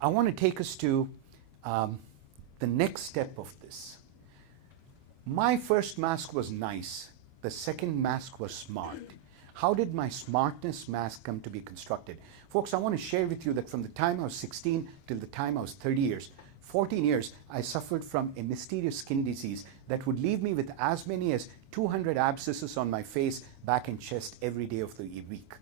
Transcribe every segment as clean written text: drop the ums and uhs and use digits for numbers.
I want to take us to the next step of this. My first mask was nice. The second mask was smart. How did my smartness mask come to be constructed? Folks, I want to share with you that from the time I was 16 till the time I was 30 years, 14 years, I suffered from a mysterious skin disease that would leave me with as many as 200 abscesses on my face, back and chest every day of the week.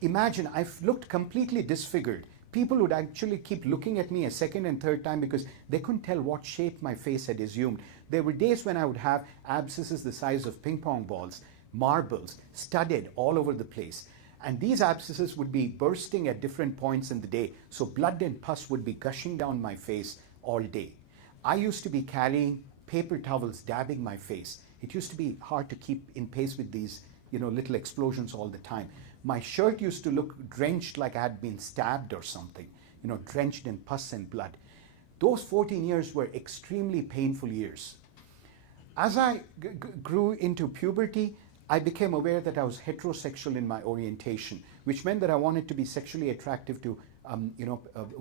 Imagine, I've looked completely disfigured. People would actually keep looking at me a second and third time because they couldn't tell what shape my face had assumed. There were days when I would have abscesses the size of ping pong balls, marbles, studded all over the place. And these abscesses would be bursting at different points in the day. So blood and pus would be gushing down my face all day. I used to be carrying paper towels dabbing my face. It used to be hard to keep in pace with these, little explosions all the time. My shirt used to look drenched like I had been stabbed or something, drenched in pus and blood. Those 14 years were extremely painful years. As I grew into puberty, I became aware that I was heterosexual in my orientation, which meant that I wanted to be sexually attractive to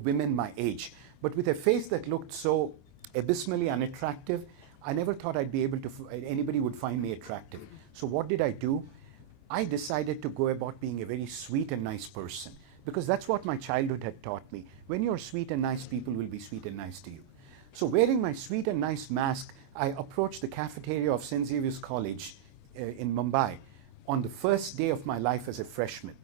women my age. But with a face that looked so abysmally unattractive, I never thought anybody would find me attractive. So what did I do? I decided to go about being a very sweet and nice person, because that's what my childhood had taught me. When you're sweet and nice, people will be sweet and nice to you. So wearing my sweet and nice mask, I approached the cafeteria of St. Xavier's College in Mumbai on the first day of my life as a freshman.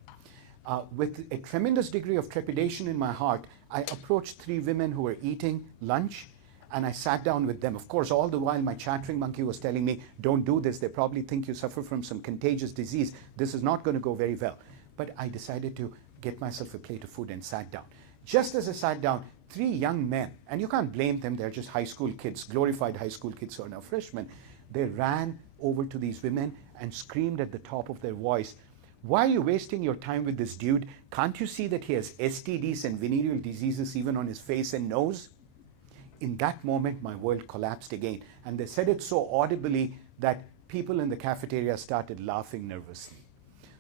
With a tremendous degree of trepidation in my heart, I approached 3 women who were eating lunch, and I sat down with them. Of course, all the while my chattering monkey was telling me, don't do this. They probably think you suffer from some contagious disease. This is not going to go very well. But I decided to get myself a plate of food and sat down. Just as I sat down, 3 young men, and you can't blame them, they're just high school kids, glorified high school kids who are now freshmen. They ran over to these women and screamed at the top of their voice, "Why are you wasting your time with this dude? Can't you see that he has STDs and venereal diseases even on his face and nose?" In that moment, my world collapsed again. And they said it so audibly that people in the cafeteria started laughing nervously.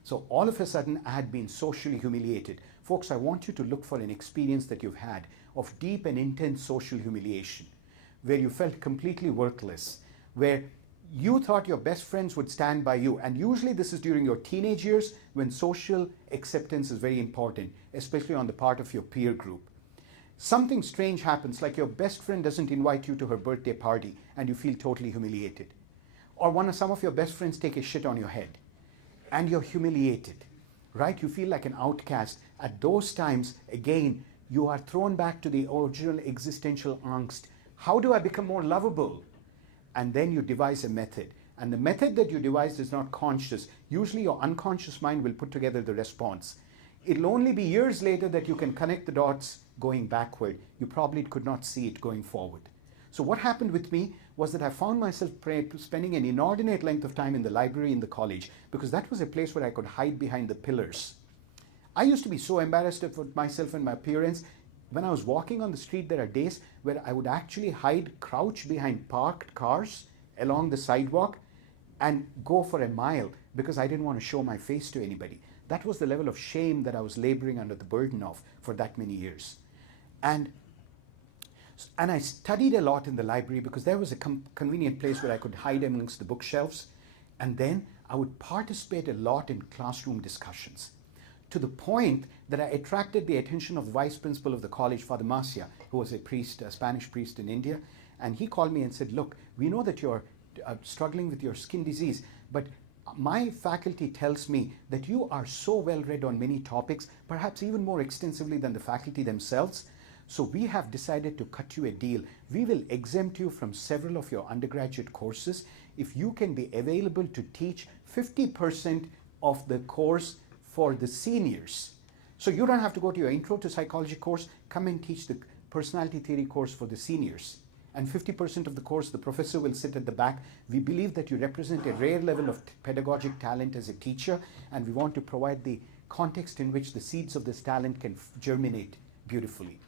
So all of a sudden, I had been socially humiliated. Folks, I want you to look for an experience that you've had of deep and intense social humiliation, where you felt completely worthless, where you thought your best friends would stand by you. And usually this is during your teenage years when social acceptance is very important, especially on the part of your peer group. Something strange happens, like your best friend doesn't invite you to her birthday party and you feel totally humiliated. Or some of your best friends take a shit on your head and you're humiliated, right? You feel like an outcast. At those times, again, you are thrown back to the original existential angst. How do I become more lovable? And then you devise a method. And the method that you devised is not conscious. Usually your unconscious mind will put together the response. It'll only be years later that you can connect the dots going backward. You probably could not see it going forward. So what happened with me was that I found myself spending an inordinate length of time in the library in the college, because that was a place where I could hide behind the pillars. I used to be so embarrassed of myself and my appearance. When I was walking on the street, there are days where I would actually crouch behind parked cars along the sidewalk and go for a mile because I didn't want to show my face to anybody. That was the level of shame that I was laboring under the burden of for that many years. And I studied a lot in the library because there was a convenient place where I could hide amongst the bookshelves. And then I would participate a lot in classroom discussions, to the point that I attracted the attention of the vice principal of the college, Father Marcia, who was a Spanish priest in India. And he called me and said, "Look, we know that you're struggling with your skin disease, but my faculty tells me that you are so well read on many topics, perhaps even more extensively than the faculty themselves. So we have decided to cut you a deal. We will exempt you from several of your undergraduate courses if you can be available to teach 50% of the course for the seniors. So you don't have to go to your intro to psychology course, come and teach the personality theory course for the seniors. And 50% of the course, the professor will sit at the back. We believe that you represent a rare level of pedagogic talent as a teacher, and we want to provide the context in which the seeds of this talent can germinate beautifully."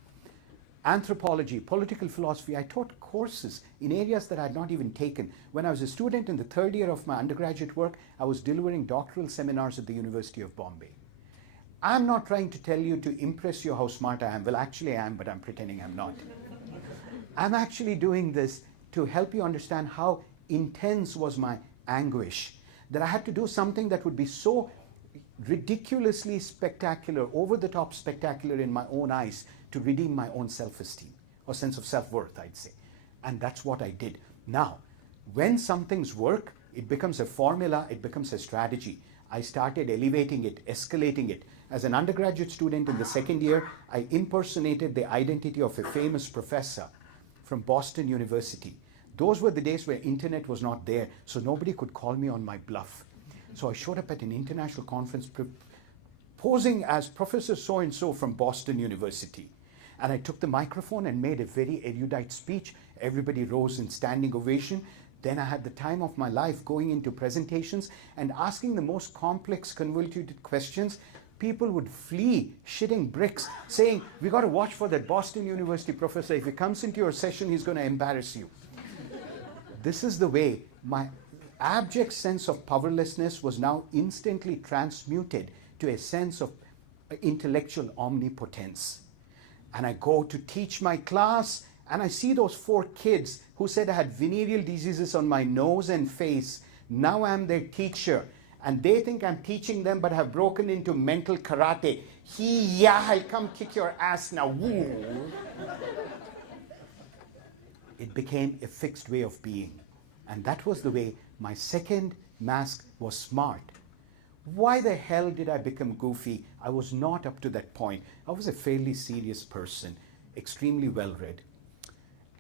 Anthropology, political philosophy, I taught courses in areas that I had not even taken. When I was a student in the 3rd year of my undergraduate work, I was delivering doctoral seminars at the University of Bombay. I'm not trying to tell you to impress you how smart I am. Well, actually I am, but I'm pretending I'm not. I'm actually doing this to help you understand how intense was my anguish, that I had to do something that would be so ridiculously spectacular, over the top spectacular in my own eyes, to redeem my own self-esteem or sense of self-worth, I'd say. And that's what I did. Now, when some things work, it becomes a formula, it becomes a strategy. I started elevating it, escalating it. As an undergraduate student in the second year, I impersonated the identity of a famous professor from Boston University. Those were the days where internet was not there, so nobody could call me on my bluff. So I showed up at an international conference posing as Professor so-and-so from Boston University. And I took the microphone and made a very erudite speech. Everybody rose in standing ovation. Then I had the time of my life going into presentations and asking the most complex, convoluted questions. People would flee, shitting bricks, saying, we got to watch for that Boston University professor. If he comes into your session, he's going to embarrass you. This is the way my abject sense of powerlessness was now instantly transmuted to a sense of intellectual omnipotence. And I go to teach my class, and I see those 4 kids who said I had venereal diseases on my nose and face. Now I'm their teacher. And they think I'm teaching them, but have broken into mental karate. I'll come kick your ass now. Woo. It became a fixed way of being. And that was the way my second mask was smart. Why the hell did I become goofy? I was not up to that point. I was a fairly serious person, extremely well-read.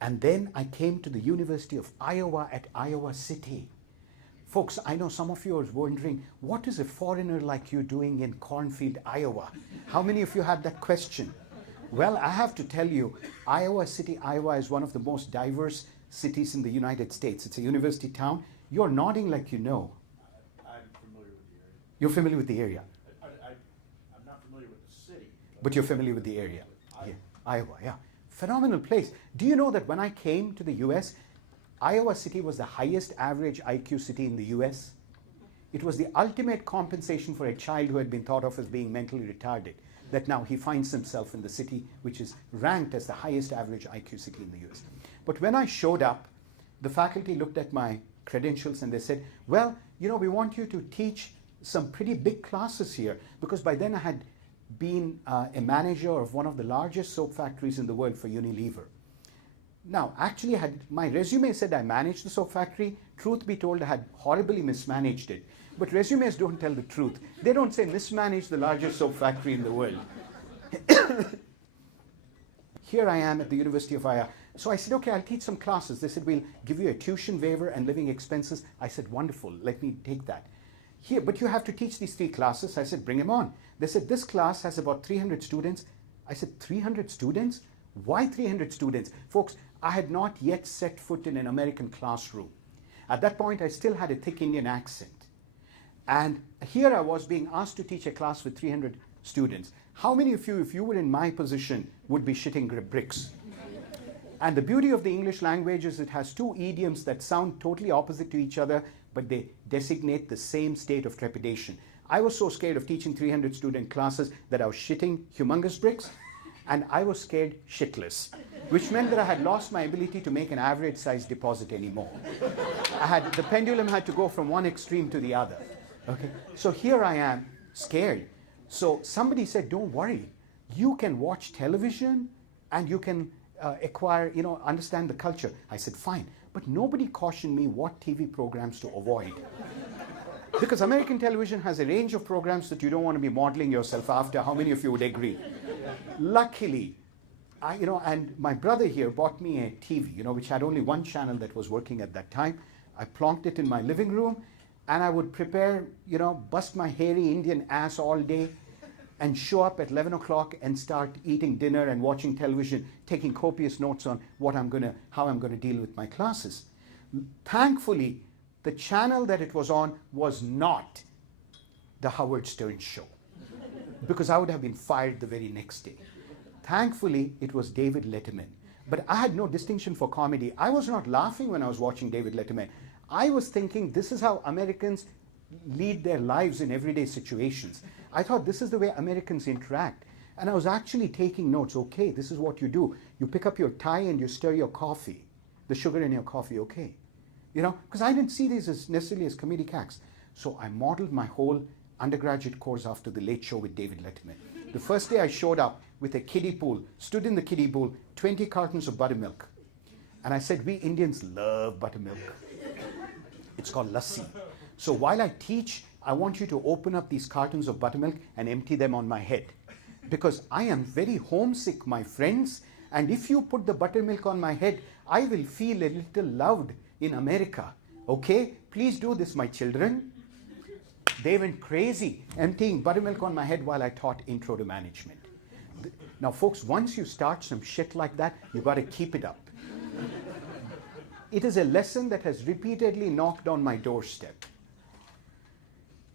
And then I came to the University of Iowa at Iowa City. Folks, I know some of you are wondering, what is a foreigner like you doing in Cornfield, Iowa? How many of you had that question? Well, I have to tell you, Iowa City, Iowa is one of the most diverse cities in the United States. It's a university town. You're nodding like you know. I'm familiar with the area. You're familiar with the area? I'm not familiar with the city. But you're familiar with the area? Yeah. Iowa, yeah. Phenomenal place. Do you know that when I came to the US, Iowa City was the highest average IQ city in the US? It was the ultimate compensation for a child who had been thought of as being mentally retarded, that now he finds himself in the city which is ranked as the highest average IQ city in the US. But when I showed up, the faculty looked at my credentials and they said, well, you know, we want you to teach some pretty big classes here, because by then I had been a manager of one of the largest soap factories in the world for Unilever. Now, actually, my resume said I managed the soap factory. Truth be told, I had horribly mismanaged it. But resumes don't tell the truth. They don't say mismanaged the largest soap factory in the world. Here I am at the University of Iowa. So I said, okay, I'll teach some classes. They said, we'll give you a tuition waiver and living expenses. I said, wonderful, let me take that. Here, but you have to teach these 3 classes. I said, bring them on. They said, this class has about 300 students. I said, 300 students? Why 300 students? Folks, I had not yet set foot in an American classroom. At that point, I still had a thick Indian accent. And here I was being asked to teach a class with 300 students. How many of you, if you were in my position, would be shitting bricks? And the beauty of the English language is it has 2 idioms that sound totally opposite to each other, but they designate the same state of trepidation. I was so scared of teaching 300 student classes that I was shitting humongous bricks, and I was scared shitless, which meant that I had lost my ability to make an average size deposit anymore. The pendulum had to go from one extreme to the other. Okay, so here I am, scared. So somebody said, don't worry, you can watch television and you can acquire, understand the culture. I said, fine, but nobody cautioned me what TV programs to avoid. Because American television has a range of programs that you don't want to be modeling yourself after. How many of you would agree? Luckily, and my brother here bought me a TV, which had only one channel that was working at that time. I plonked it in my living room, and I would prepare, bust my hairy Indian ass all day and show up at 11 o'clock and start eating dinner and watching television, taking copious notes on how I'm going to deal with my classes. Thankfully, the channel that it was on was not the Howard Stern show, because I would have been fired the very next day. Thankfully, it was David Letterman. But I had no distinction for comedy. I was not laughing when I was watching David Letterman. I was thinking, this is how Americans lead their lives in everyday situations. I thought this is the way Americans interact. And I was actually taking notes. Okay, this is what you do. You pick up your tie and you stir your coffee, the sugar in your coffee, okay. You know, because I didn't see these as necessarily as comedic acts. So I modeled my whole undergraduate course after The Late Show with David Letterman. The first day I showed up with a kiddie pool, stood in the kiddie pool, 20 cartons of buttermilk. And I said, we Indians love buttermilk. It's called lassi. So while I teach, I want you to open up these cartons of buttermilk and empty them on my head. Because I am very homesick, my friends. And if you put the buttermilk on my head, I will feel a little loved in America. Okay? Please do this, my children. They went crazy, emptying buttermilk on my head while I taught Intro to Management. Now, folks, once you start some shit like that, you got to keep it up. It is a lesson that has repeatedly knocked on my doorstep.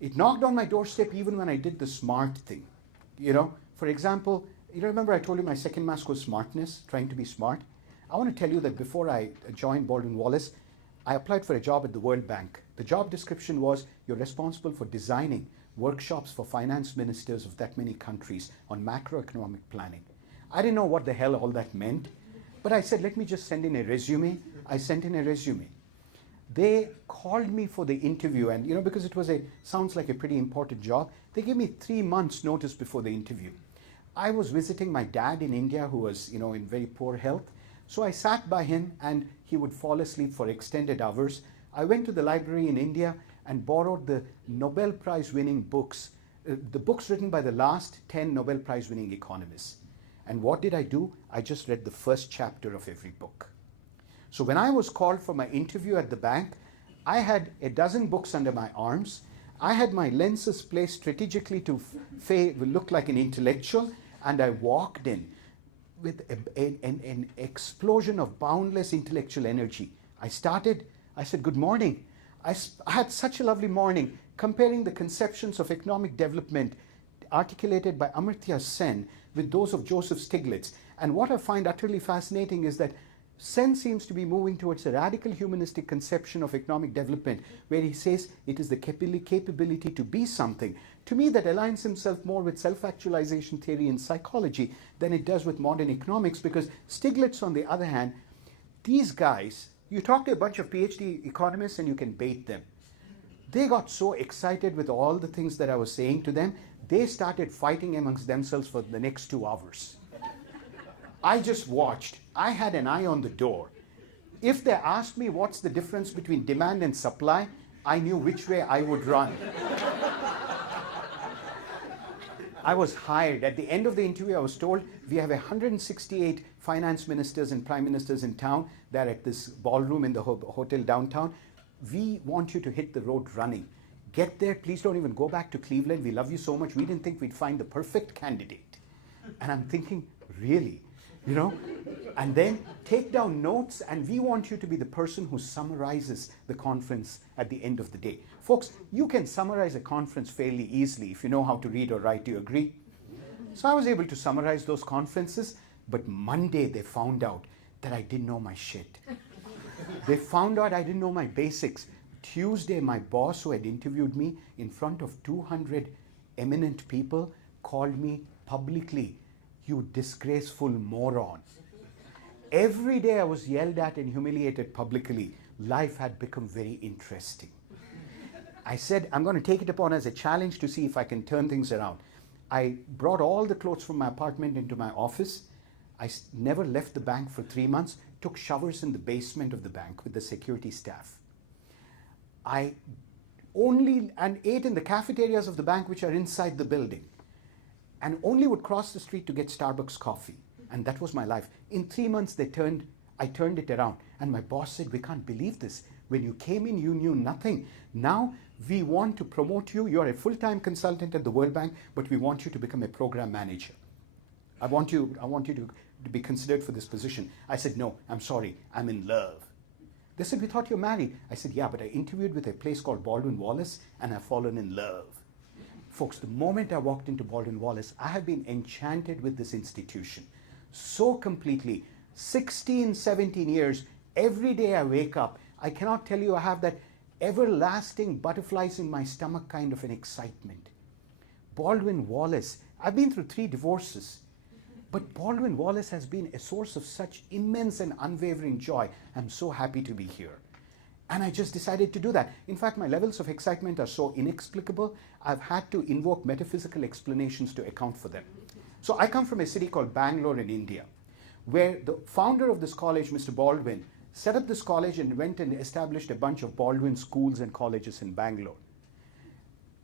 It knocked on my doorstep even when I did the smart thing. You know, for example, you remember I told you my second mask was smartness, trying to be smart? I want to tell you that before I joined Baldwin Wallace, I applied for a job at the World Bank. The job description was you're responsible for designing workshops for finance ministers of that many countries on macroeconomic planning. I didn't know what the hell all that meant, but I said, let me just send in a resume. I sent in a resume. They called me for the interview, and you know, because it was sounds like a pretty important job, they gave me 3 months notice before the interview. I was visiting my dad in India who was, you know, in very poor health. So I sat by him and he would fall asleep for extended hours. I went to the library in India and borrowed the Nobel Prize winning books, the books written by the last 10 Nobel Prize winning economists. And what did I do? I just read the first chapter of every book. So when I was called for my interview at the bank, I had a dozen books under my arms. I had my lenses placed strategically to look like an intellectual, and I walked in with an explosion of boundless intellectual energy. I said, good morning. I had such a lovely morning comparing the conceptions of economic development articulated by Amartya Sen with those of Joseph Stiglitz. And what I find utterly fascinating is that Sen seems to be moving towards a radical humanistic conception of economic development, where he says it is the capability to be something. To me, that aligns himself more with self-actualization theory in psychology than it does with modern economics, because Stiglitz, on the other hand, these guys, you talk to a bunch of PhD economists and you can bait them. They got so excited with all the things that I was saying to them, they started fighting amongst themselves for the next 2 hours. I just watched. I had an eye on the door. If they asked me what's the difference between demand and supply, I knew which way I would run. I was hired. At the end of the interview, I was told, we have 168 finance ministers and prime ministers in town. They're at this ballroom in the hotel downtown. We want you to hit the road running. Get there. Please don't even go back to Cleveland. We love you so much. We didn't think we'd find the perfect candidate. And I'm thinking, really? You know? And then take down notes, and we want you to be the person who summarizes the conference at the end of the day. Folks, you can summarize a conference fairly easily if you know how to read or write. Do you agree? So I was able to summarize those conferences, but Monday they found out that I didn't know my shit. They found out I didn't know my basics. Tuesday, my boss who had interviewed me in front of 200 eminent people called me publicly, you disgraceful moron. Every day I was yelled at and humiliated publicly. Life had become very interesting. I said, I'm going to take it upon as a challenge to see if I can turn things around. I brought all the clothes from my apartment into my office. I never left the bank for 3 months, took showers in the basement of the bank with the security staff. I only ate in the cafeterias of the bank, which are inside the building, and only would cross the street to get Starbucks coffee. And that was my life. In 3 months, I turned it around. And my boss said, we can't believe this. When you came in, you knew nothing. Now we want to promote you. You're a full-time consultant at the World Bank, but we want you to become a program manager. I want you to be considered for this position. I said, no, I'm sorry, I'm in love. They said, we thought you're married. I said, yeah, but I interviewed with a place called Baldwin Wallace, and I've fallen in love. Folks, the moment I walked into Baldwin Wallace, I have been enchanted with this institution so completely. 16, 17 years, every day I wake up, I cannot tell you I have that everlasting butterflies in my stomach kind of an excitement. Baldwin Wallace. I've been through 3 divorces, but Baldwin Wallace has been a source of such immense and unwavering joy. I'm so happy to be here. And I just decided to do that. In fact, my levels of excitement are so inexplicable, I've had to invoke metaphysical explanations to account for them. So I come from a city called Bangalore in India, where the founder of this college, Mr. Baldwin, set up this college and went and established a bunch of Baldwin schools and colleges in Bangalore.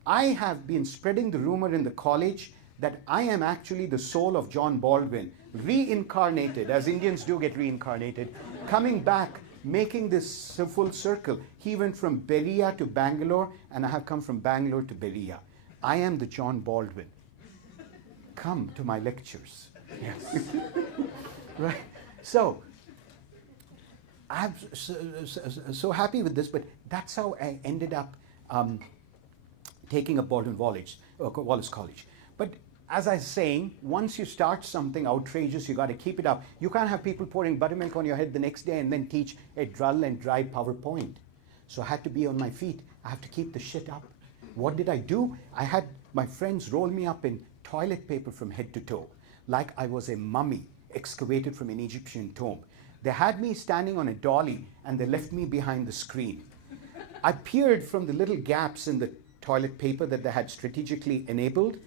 I have been spreading the rumor in the college that I am actually the soul of John Baldwin, reincarnated, as Indians do get reincarnated, coming back, making this full circle. He went from Beria to Bangalore, and I have come from Bangalore to Beria. I am the John Baldwin. Come to my lectures. Yes. Right? So, I'm so happy with this, but that's how I ended up taking up Baldwin Wallace College. But as I was saying, once you start something outrageous, you got to keep it up. You can't have people pouring buttermilk on your head the next day and then teach a dull and dry PowerPoint. So I had to be on my feet. I have to keep the shit up. What did I do? I had my friends roll me up in toilet paper from head to toe, like I was a mummy excavated from an Egyptian tomb. They had me standing on a dolly and they left me behind the screen. I peered from the little gaps in the toilet paper that they had strategically enabled,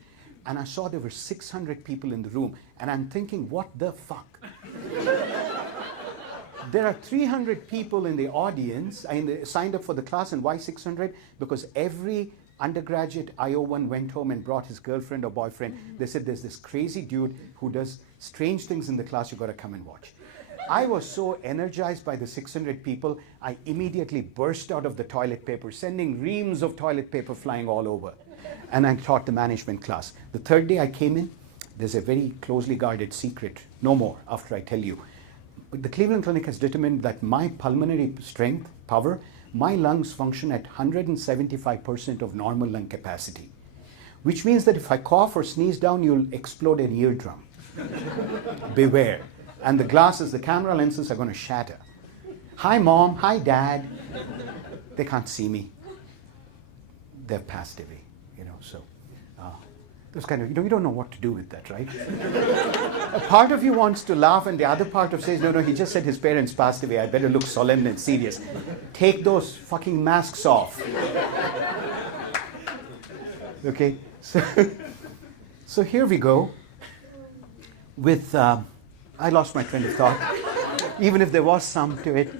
and I saw there were 600 people in the room, and I'm thinking, what the fuck? There are 300 people in the audience signed up for the class, and why 600? Because every undergraduate IO1 went home and brought his girlfriend or boyfriend. They said, there's this crazy dude who does strange things in the class, you got to come and watch. I was so energized by the 600 people, I immediately burst out of the toilet paper, sending reams of toilet paper flying all over. And I taught the management class. The third day I came in, there's a very closely guarded secret, no more after I tell you. But the Cleveland Clinic has determined that my pulmonary strength, power, my lungs function at 175% of normal lung capacity, which means that if I cough or sneeze down, you'll explode an eardrum. Beware. And the glasses, the camera lenses are going to shatter. Hi, Mom. Hi, Dad. They can't see me. They've passed away, so those kind of, you don't know what to do with that, right? A part of you wants to laugh, and the other part of says, no, he just said his parents passed away. I better look solemn and serious. Take those fucking masks off. Okay, so here we go with, I lost my train of thought, even if there was some to it.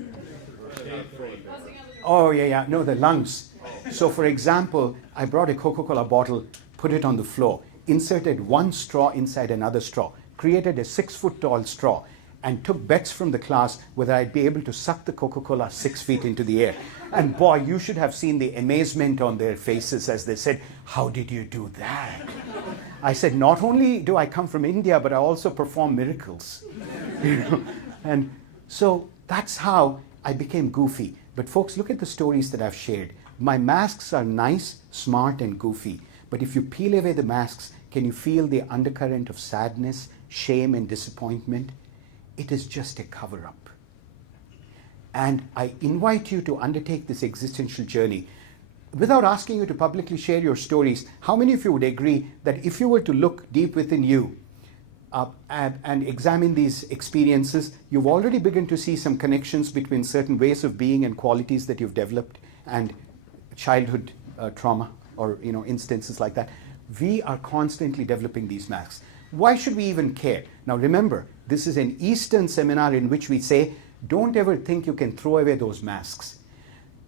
Oh, yeah, no, the lungs. So for example, I brought a Coca-Cola bottle, put it on the floor, inserted one straw inside another straw, created a 6-foot-tall straw, and took bets from the class whether I'd be able to suck the Coca-Cola 6 feet into the air. And boy, you should have seen the amazement on their faces as they said, how did you do that? I said, not only do I come from India, but I also perform miracles. And so that's how I became goofy. But folks, look at the stories that I've shared. My masks are nice, smart, and goofy. But if you peel away the masks, can you feel the undercurrent of sadness, shame, and disappointment? It is just a cover-up. And I invite you to undertake this existential journey. Without asking you to publicly share your stories, how many of you would agree that if you were to look deep within you and examine these experiences, you've already begun to see some connections between certain ways of being and qualities that you've developed and childhood trauma or instances like that? We are constantly developing these masks. Why should we even care? Now remember, this is an Eastern seminar in which we say, don't ever think you can throw away those masks.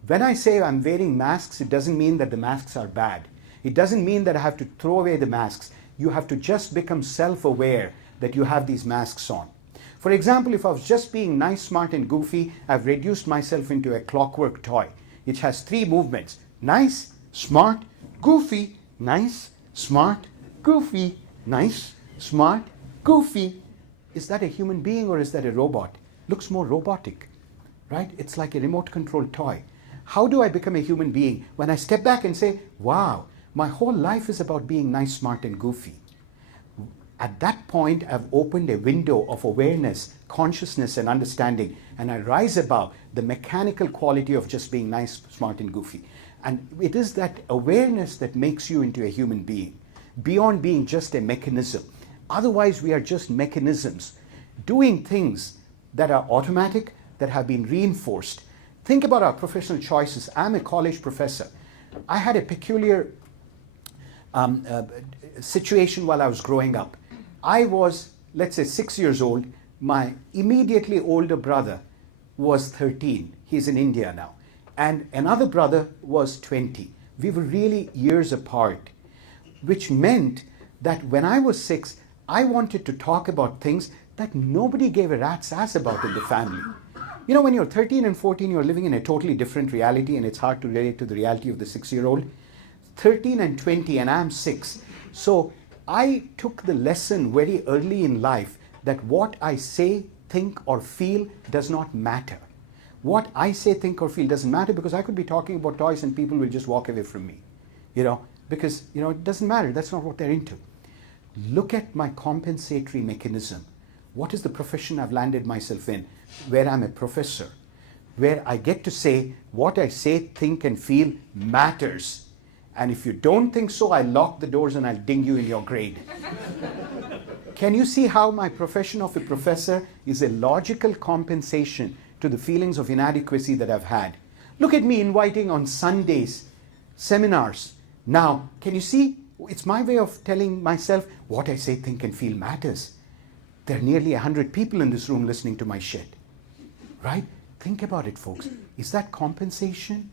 When I say I'm wearing masks, it doesn't mean that the masks are bad. It doesn't mean that I have to throw away the masks. You have to just become self-aware that you have these masks on. For example, if I was just being nice, smart, and goofy, I've reduced myself into a clockwork toy. It has 3 movements: nice, smart, goofy, nice, smart, goofy, nice, smart, goofy. Is that a human being or is that a robot? Looks more robotic, right? It's like a remote control toy. How do I become a human being? When I step back and say, wow, my whole life is about being nice, smart, and goofy. At that point, I've opened a window of awareness, consciousness, and understanding, and I rise above the mechanical quality of just being nice, smart, and goofy. And it is that awareness that makes you into a human being. beyond being just a mechanism. Otherwise, we are just mechanisms doing things that are automatic, that have been reinforced. Think about our professional choices. I'm a college professor. I had a peculiar situation while I was growing up. I was, let's say, 6 years old. My immediately older brother was 13. He's in India now. And another brother was 20. We were really years apart, which meant that when I was 6, I wanted to talk about things that nobody gave a rat's ass about in the family. You know, when you're 13 and 14, you're living in a totally different reality, and it's hard to relate to the reality of the 6-year-old. 13 and 20, and I'm 6. So I took the lesson very early in life that what I say, think, or feel does not matter. What I say, think, or feel doesn't matter, because I could be talking about toys and people will just walk away from me. Because it doesn't matter. That's not what they're into. Look at my compensatory mechanism. What is the profession I've landed myself in, where I'm a professor, where I get to say what I say, think, and feel matters. And if you don't think so, I lock the doors and I'll ding you in your grade. Can you see how my profession of a professor is a logical compensation to the feelings of inadequacy that I've had? Look at me inviting on Sundays seminars. Now, can you see? It's my way of telling myself what I say, think, and feel matters. There are nearly 100 people in this room listening to my shit. Right? Think about it, folks. Is that compensation?